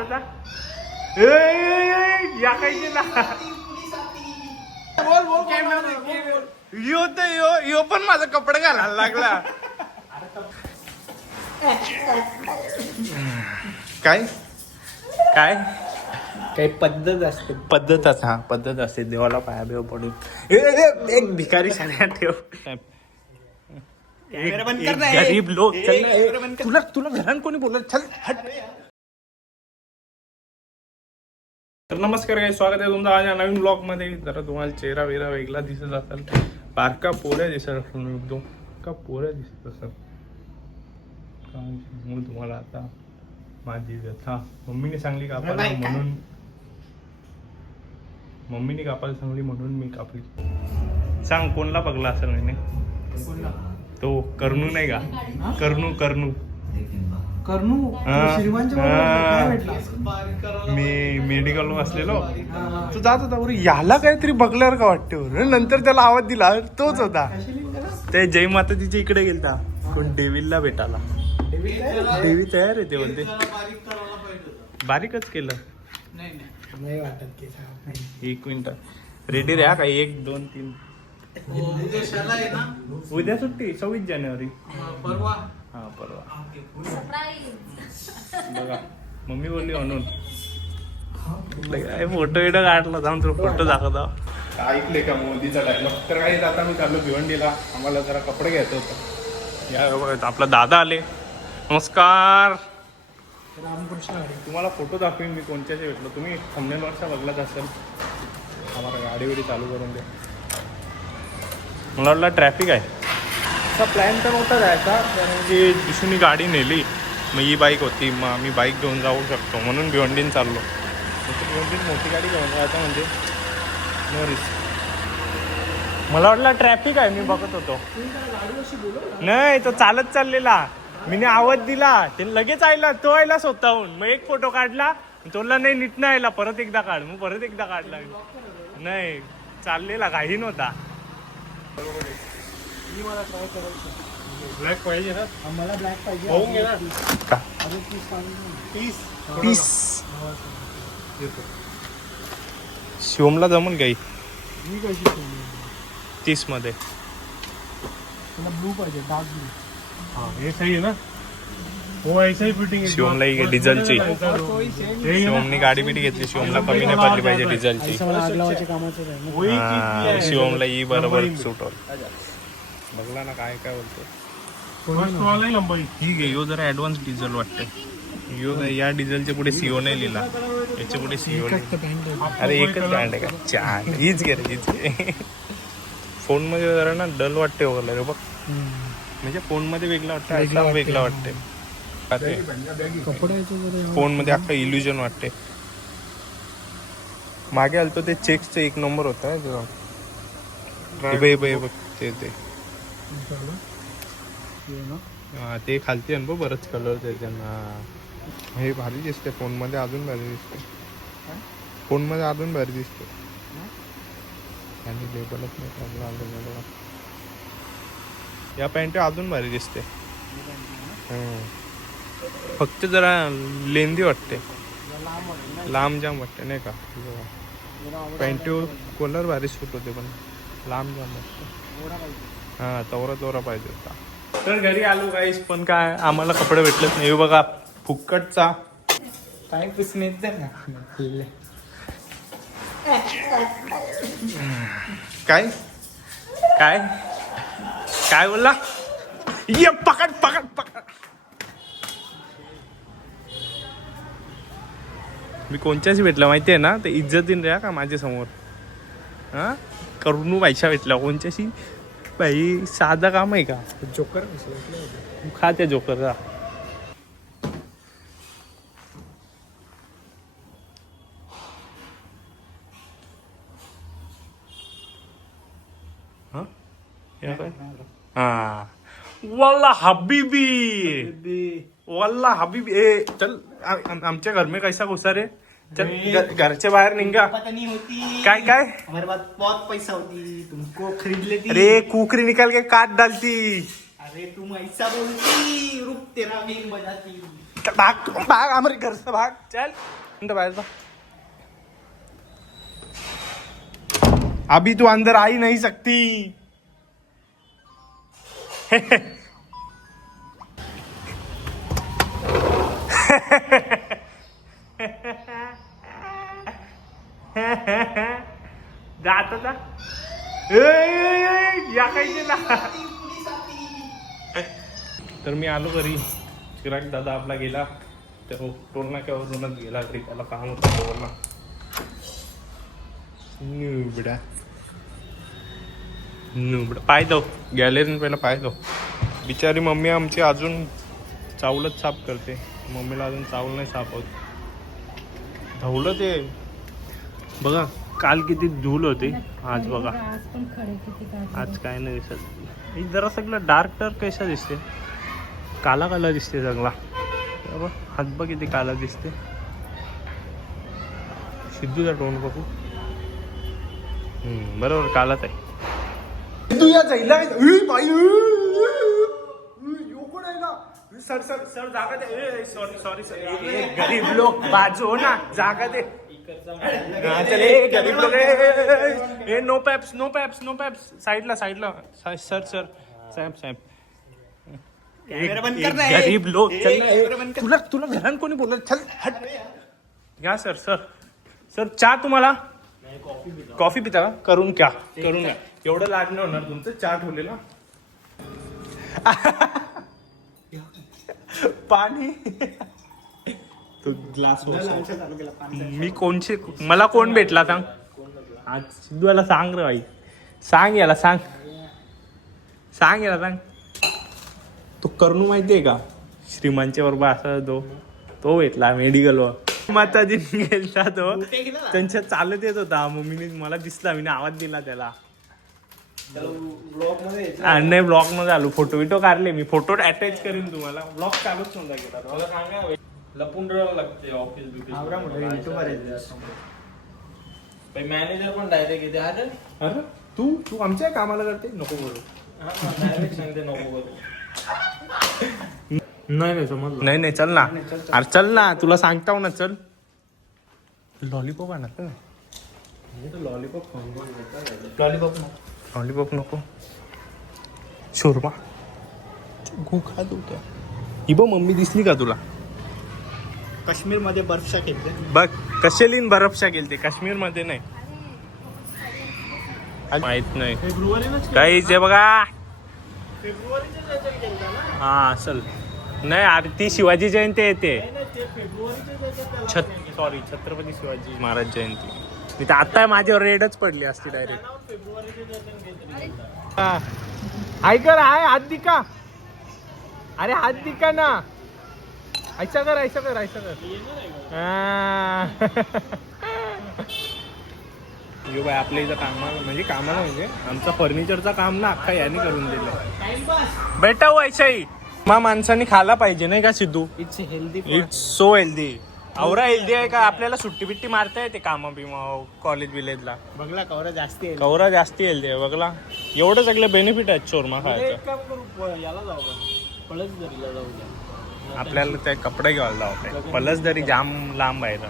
आताचा या काही ना यो पण माझा कपडे घालायला लागला. काय काय काही पद्धत असते. पद्धत असते देवाला पाया बिव पडून. एक भिकारी साड्या ठेव. एक गरीब लोक तुला घरान कोणी बोलत चल हट. तर नमस्कार काय स्वागत आहे तुमचं आज या नवीन ब्लॉग मध्ये. जरा तुम्हाला चेहरा वेरा वेगळा दिसत असेल, बारका पोऱ्या दिसत असेल, एकदम का पोऱ्या दिसत असेल. मग तुम्हाला आता माझी व्यथा मम्मीने सांगली कापायला म्हणून, मम्मीने कापायला सांगली म्हणून मी कापली. सांग कोणला बघला असेल मैंने? तो करनू नाही का? करनू मी मेडिकल असलेलो तो जात होता बरं, याला काहीतरी बघल्यावर का वाटते बरं. नंतर त्याला आवाज दिला, तोच होता. ते जय माता तिच्या इकडे गेलता कोण डेव्हिलला भेटायला. देवी तयार आहे ते बोलते. बारीकच केलं नाही वाटत की. 1 मिनिट रेडी रे. काय 1 2 3 उद्या सुट्टी 26 जानेवारी. परवा. बघा मम्मी बोलली म्हणून काय फोटो विटो काढला. जाऊन तो फोटो दाखवता. ऐकले का मोदीचा डायलॉग? तर काही आता मी चाललो भिवंडीला. आम्हाला जरा कपडे घ्यायचं होतं. या आपला दादा आले. नमस्कार. तुम्हाला फोटो दाखवेन मी कोणत्याचे भेटलो. तुम्ही थंबनेलवरचा बघलाच असेल. आम्हाला गाडी बिडी चालू करून दे. मला वाटलं ट्रॅफिक आहे. असा प्लॅन तर नव्हता जायचा, कारण की दिशूनी गाडी नेली. मग ही बाईक होती, मग आम्ही बाईक घेऊन जाऊ शकतो म्हणून भिवंडीन चाललो. भिवंडीन मोठी गाडी घेऊन जायचं म्हणजे नो रिस्क. मला वाटलं ट्रॅफिक आहे, मी बघत होतो. नाही तो चालत चाललेला. मी आवाज दिला, ते लगेच आयला. तो आयला स्वतःहून. मग एक फोटो काढला, तोला नाही नीट नाही आयला. परत एकदा काढ. मग परत एकदा काढला. नाही चाललेला, काही नव्हता. ब्लॅक पाहिजे ना? आम्हाला ब्लॅक पाहिजे. होऊन गेला का? 30 शिवमला जमून काही 30 मध्ये. ब्लू पाहिजे, डार्क ब्लू. हे सही आहे ना? हो ऐसा ही फिटिंग. शिवमला ही डिझेलची. शिवमनी गाडी बिडी घेतली. शिवमला कमी नाही पडली पाहिजे डिझेलची. शिवमला ही बरोबर सूट होईल. बघला ना काय काय बोलतो. ही घे. यो जरा ऍडव्हान्स डिझेल वाटते. यो या डिझेलच्या पुढे सीओ नाही लिहिला, याच्या पुढे सीओ. अरे एकच ब्रँड आहे का? छान. हीच घे रे, हीच घे. फोन मध्ये जरा ना डल वाटते वगैरे रे बघ. म्हणजे फोन मध्ये वेगळा वाटतं, ऐसा वेगळा वाटते. फोन मध्ये अख्खा इल्युजन वाटते. मागे आलतो ते चेक्सचं 1 नंबर होता. बघ ते ते खालती आहे बरंच कलर त्याच्यानं. हे भारी दिसते. फोन मध्ये अजून भारी दिसते. फोन मध्ये अजून भारी दिसते. आणि लेबलच नाही टाकला. या पॅन्ट अजून भारी दिसते. फक्त जरा लेंदी वाटते, लांब जाम वाटते नाही का? पॅन्ट कलर भारी सूट होते, पण लांब जाम वाटते. हा तवरा पाहिजे होता. तर घरी आलो गाईस, पण काय आम्हाला कपडे भेटलेच नाही. बघा फुक्कटचा काय पुसणे ना. काय काय काय बोलला? ये पकड. मी कोणच्याच भेटला माहितीये ना? ते इज्जतीन रे का माझ्या समोर. हा करुणू बाईशा भेटला. कोणच्याशी बाई? साधा काम आहे का? जोकर खा त्या जोकरचा. हा वल्ला हबीबी. ए चल आमच्या घर में कैसा घुसा रे? चल घरच्या बाहेर निघा. काय हमारे पास बहुत पैसा होती, तुमको खरीद लेती. अरे कुकरी निकाल के काट डालती. अरे तुम ऐसा बोलती, रुक तेरा बीन बजाती. भाग भाग हमारे घर से भाग चल बाहर जा. अभी तू अंदर आ ही नहीं सकती. जात जा. या काही केला. तर मी आलो घरी. चिराग दादा आपला गेला तर टोल नाक्यावरूनच गेला घरी. त्याला काम होतं टोलना. नुबडा पाय दो गॅलरीन पहिला पाय दो. बिचारी मम्मी आमची अजून चावलच साफ करते. मम्मीला अजून चावल नाही साफ होत. धावलं ते बघा. काल किती धूल होते. आज बघा आज काय नाही दिसत. जरा सगळं डार्क डार्क कैसा दिसते. काला काला दिसते सगळा. हात बघ किती काला दिसते. सिद्धूचा तोंड बघू. बरोबर कालाच आहे. तू या जायला सर सर सर जागा दे. Sorry sorry sir. गरीब लोक बाजू हो ना. जागा दे. चले गरीब लोक. No paps no paps no paps. साईडला साईडला. सर सर साहेब साहेब. गरीब लोक. तुला तुला घरात कोणी बोलत. चल हट. या सर सर सर चहा तुम्हाला. कॉफी पिता का. करून क्या करून घ्या. एवढं लाड नाही होणार तुमचं. चहा ठेवलेला. पाणी तो ग्लास. मी कोणचे मला कोण भेटला सांग. आज सिद्धूला सांग रे बाई. सांग याला सांग. सांग याला सांग. तो करणू माहितीये का. श्रीमानच्या बरोबर असा तो भेटला मेडिकलवर. माताजीने गेलता तो. त्यांच्या चालत येत होता. मम्मीने मला दिसला. मी आवाज दिला त्याला. नाही ब्लॉग मध्ये आलो. फोटो बिटो काढले मी. फोटो अटॅच करीन तुम्हाला. ब्लॉग चालूच नव्हता गेला. मला सांगा लपून राहावं लागते ऑफिस बिफिस. मॅनेजर पण डायरेक्ट येते. अरे तू तू आमच्या कामाला करते. नको करू. डायरेक्ट सांगते नको करू. नाही नाही समजलं. नाही नाही चल ना. अरे चल ना. तुला सांगताव ना चल. लॉलीपॉप आणा का. लॉलीपॉप लॉलीपॉप लॉलीपॉप नको. शोरमा खा तू क्या. ही बघ मम्मी दिसली का तुला. काश्मीर मध्ये बर्फशा केलते. बघ कसे लिन बर्फशा केलते. काश्मीर मध्ये नाही. माहित नाही काही. जे बघा हा चल. नाही अरे ती शिवाजी जयंती येते. सॉरी छत्रपती शिवाजी महाराज जयंती. मी तर आता माझ्यावर रेडच पडली असती डायरेक्ट. ऐका आहे हात दिका. अरे हात दिका ना. ऐसा कर ऐसा कर ऐसा कर. यो बाय आपल्या इथं कामाला म्हणजे आमचा फर्निचरचा काम ना अख्खा याने करून दिलं. बेटा हो ऐशाही माणसाने खायला पाहिजे नाही का Sidhu. It's healthy. It's so healthy. Aura healthy आहे का. आपल्याला सुट्टी बिट्टी मारता येते कामा बिमा कॉलेज विलेजला. बघला कवरा जास्ती. कवरा जास्ती हेल्दी आहे बघला. एवढं सगळे बेनिफिट आहेत शोरमा खायचं. याला जाऊ पळसदरीला जाऊ. आपल्याला ते कपडे घ्यायला जावं. पलसदरी जाम लांब आहे ना.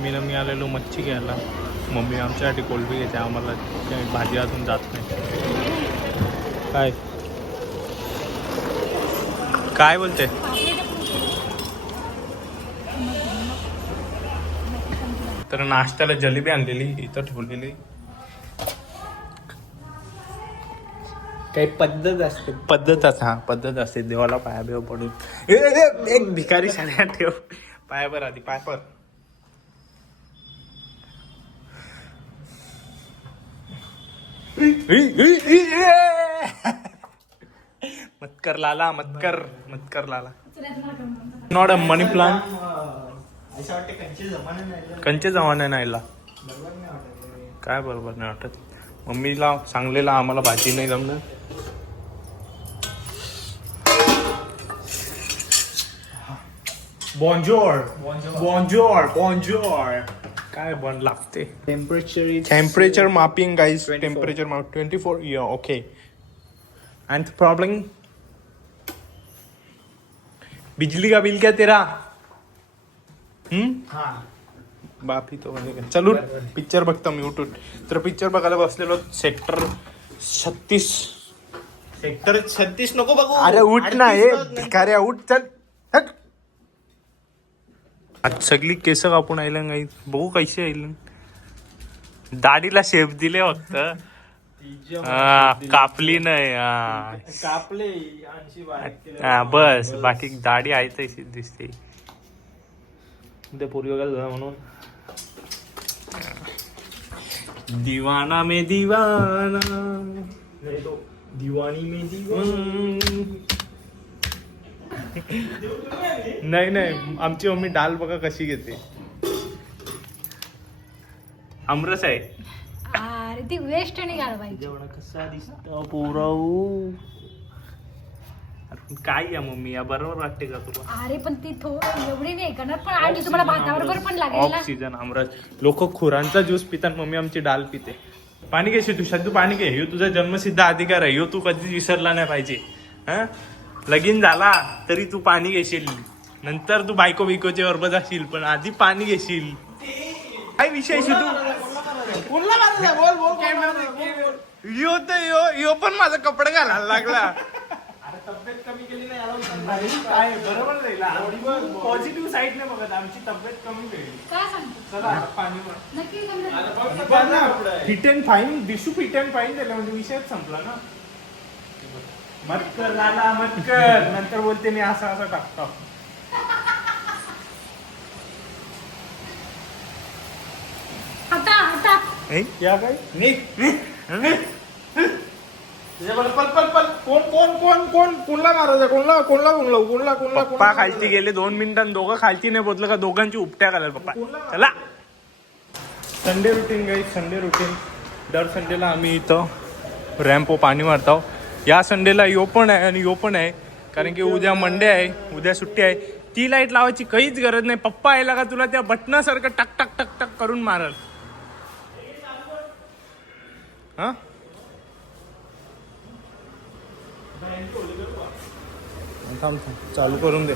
मी आलेलो मच्छी घ्यायला. मम्मी आमच्यासाठी कोलबी घेते. आम्हाला भाजी अजून जात नाही. काय काय बोलते. तर नाश्त्याला जलेबी आणलेली इथं ठेवलेली. काही पद्धत असते. पद्धत असते. देवाला पाया बिव पडून. एक भिकारी साड्या ठेव. पायावर आधी पायपर. मत कर लाला. Not a money plant. असं वाटतं कंचे जमाने नाहीला. काय बरोबर नाही वाटत. मम्मीला सांगलेला आम्हाला भाजी नाही जमलं. बॉन्जोर काय बन लागते. Temperature मापिंग guys. टेम्परेचर माप 24. ओके. अँड प्रॉब्लेम बिजली का बिल क्या तेरा? हा बाप ही तो म्हणजे चलू पिक्चर बघतो मी उठून. तर पिक्चर बघायला बसलेलो सेक्टर 36. सेक्टर 36 नको बघू. अरे उठ ना, 38 हे बघ नंतर. भिकाऱ्या उठ चल हट. आज सगळी केस कापून आयलं काही बघू कैसे आयलं. दाढीला शेप दिले फक्त, कापली नाही. कापले 80 बारीक केले. हा बस, बाकी दाढी आहे तशी दिसते. ते पूर्वी वगैरे म्हणून दीवाना में दीवाना, नाही तो दिवाणी में दिवाणी. नाही नाही, आमची मम्मी डाल बघा कशी घेते. आमरस आहे. अरे ती वेस्ट नाही घालवायची. जेवढा कसा दिसतो पोराऊ. काय या मम्मी, या बरोबर वाटते का तुला? अरे पण ती एवढी नाही करणार, पण आणि तुम्हाला भाताबरोबर पण लागेल ना. ऑक्सिजन आमरस. लोक खुरांचा ज्यूस पितात, मम्मी आमची डाल पिते. पाणी घेशील तू, शादू पाणी घे. ह्यो तुझा जन्मसिद्ध अधिकार आहे, ह्यो तू कधीच विसरला नाही पाहिजे. हा, लगीन झाला तरी तू पाणी घेशील, नंतर तू बायको बिकोच्या बरोबर जाशील, पण आधी पाणी घेशील. काय विषय तू? बोल बोल. यो तर यो पण माझा कपडे घालायला लागला. तब्येत कमी केली नाही याला. काय बरोबर जाईल. पॉझिटिव्ह साईड नाही बघत, आमची तब्येत कमी होईल. काय सांगतो चला पाणी नक्की समजा. फिट अँड फाईन दिसू, फिट अँड फाईन झालं म्हणजे विषयच संपला ना. मत कर लाला, मत कर. नंतर बोलते मी असं असं टाकतो. आता आता या काय कोणला मारायचा, कोणला पप्पा खालती गेले 2 मिनिटांनी, दोघं खालती नाही पोहोचलं का दोघांची उपट्या घालायला पप्पा. चला संडे रुटीन गाई, संडे रुटीन. दर संडेला आम्ही इथं रॅम्पो पाणी मारतो. या संडेला यो पण आहे आणि यो पण आहे, कारण की उद्या मंडे आहे, उद्या सुट्टी आहे. ती लाईट लावायची काहीच गरज नाही. पप्पा यायला का तुला त्या बटनासारखं टक टक टक टक करून मारल. हा थांब चालू करून दे.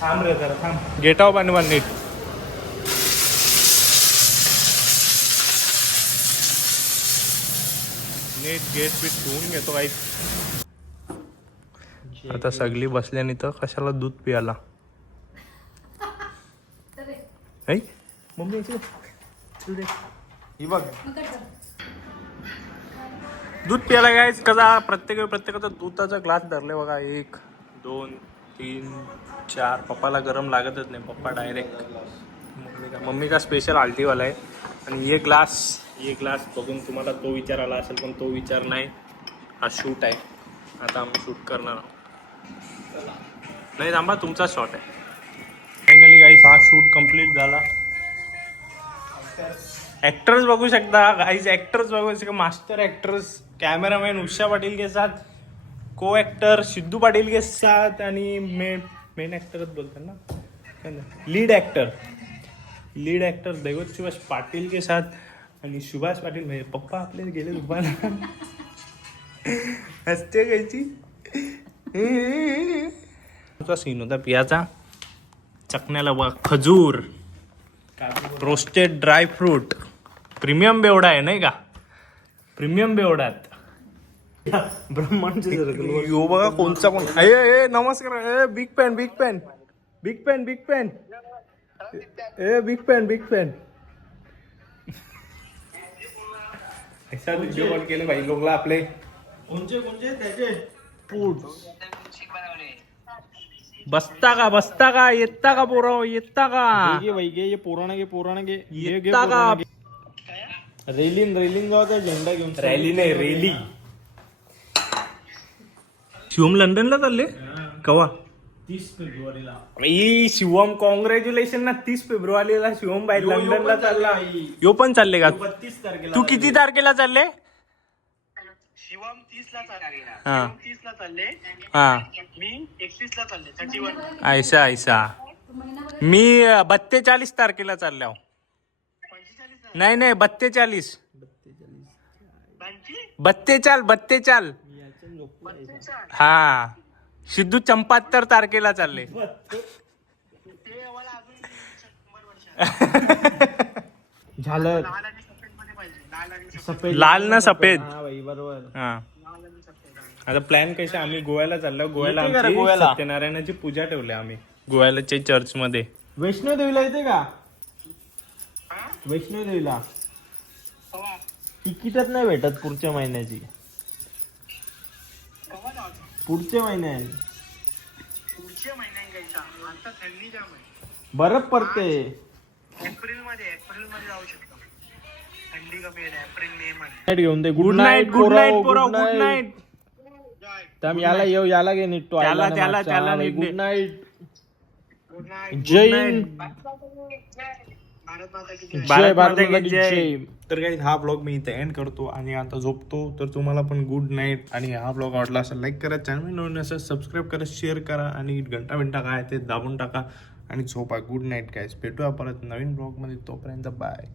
थांब रे जरा थांब. गेट ऑफ आणि नीट. नीट गेट बीट धुवून घेतो काही. आता सगळी बसल्याने तर कशाला दूध पियाला. ऐ मम्मी ही बघ दूध प्यायला गायच कसा प्रत्येकाचा दुधाचा ग्लास धरले बघा. 1 2 3 4. पप्पाला गरम लागतच नाही, पप्पा डायरेक्ट. मम्मी का स्पेशल आल्टीवाला आहे. आणि ये ग्लास बघून तुम्हाला तो विचार आला असेल, पण तो विचार नाही. हा शूट आहे, आता आम्ही शूट करणार आहोत. नाही थांबा, तुमचा शॉट आहे. फायनली गाईस हा शूट कंप्लीट झाला. एक्टर्स बघू शकता गाइस, एक्टर्स बघू शकता. Master actors cameraman Usha Patil के साथ, को एक्टर सिद्धू पाटिल के साथ, आणि मेन एक्टरच बोलतात ना, लीड एक्टर दैवत सुभाष पाटिल के साथ. आणि सुभाष पाटिल म्हणजे पप्पा आपले गेले दुपार. हसते कायची. तुमचा सीन होता पियाचा. चकण्याला बघा खजूर, रोस्टेड ड्राय फ्रूट. प्रीमियम बेवडा आहे नाही का, प्रीमियम बेवडात. ब्रह्मांडचे यो बघा कोणचा कोण. ए नमस्कार. बिग पॅन ऐसा व्हिडिओ कॉल केले भाई लोकला आपले. कोणचे त्याचे फूड. बसता का येता का पोरा, येता का ये पोराणा घे येता का. रेलिंग जाऊ झेंडा घेऊन. रॅली नाही रेली. शिवम लंडनला चालले कवा? 30 फेब्रुवारीला. शिवम कॉंग्रॅच्युलेशन ना. 30 फेब्रुवारीला शिवम बाई लंडनला चालला. यो पण चालले का? 32 तारखेला. तू किती तारखेला चालले? शिवम 30 ला चालले. हा 30 ला चालले. हा मी 31 ला चालले. 31. ऐसा मी 42 तारखेला चालल्या. 45 नाही 42. 45. 42. हा सिद्धू 74 तारखेला चालले. ते मला अजून 100 वर्ष झालं लाल आणि सफेद मध्ये पाहिजे. लाल आणि सफेद. सफेद लाल ना सफेद. हा भाई बरोबर. हा लाल आणि सफेद. आता प्लॅन कसे आम्ही गोव्याला चाललो. गोव्याला येते का रे आमची गोव्याला? सत्यनारायणाची पूजा ठेवली आम्ही गोव्यालाच्या चर्च मध्ये. वैष्णोदेवीला येते का? हा? वैष्णोदेवीला कवा? तिकीटच नाही भेटत पुढच्या महिन्याची. कवा जायचं? पुढच्या महिन्यात पुढच्या महिन्यात घ्यायचा. आता थंडी जाम आहे. बरफ पडते. एप्रिल मध्ये जाऊ शकतो. थंडी कमी आहे एप्रिल मे मध्ये. नाईट घेऊन दे. गुड नाईट गुड नाईट पोरा गुड नाईट. त्याम याला येऊ याला घे नीट. त्याला नीट गुड दे. नाईट. Good night. जय night. हिंद. भारत माता की जय. भारत भारत माता की माता की जय. जय. तर काही हा ब्लॉग मी इथे एंड करतो आणि आता झोपतो. तर तुम्हाला पण गुड नाईट. आणि हा ब्लॉग आवडला असेल लाईक करा, चॅनल नवीन असेल सबस्क्राईब करा, शेअर करा आणि घंटा काय ते दाबून टाका आणि झोपा. Good night guys. भेटूया परत नवीन ब्लॉगमध्ये. तोपर्यंत बाय.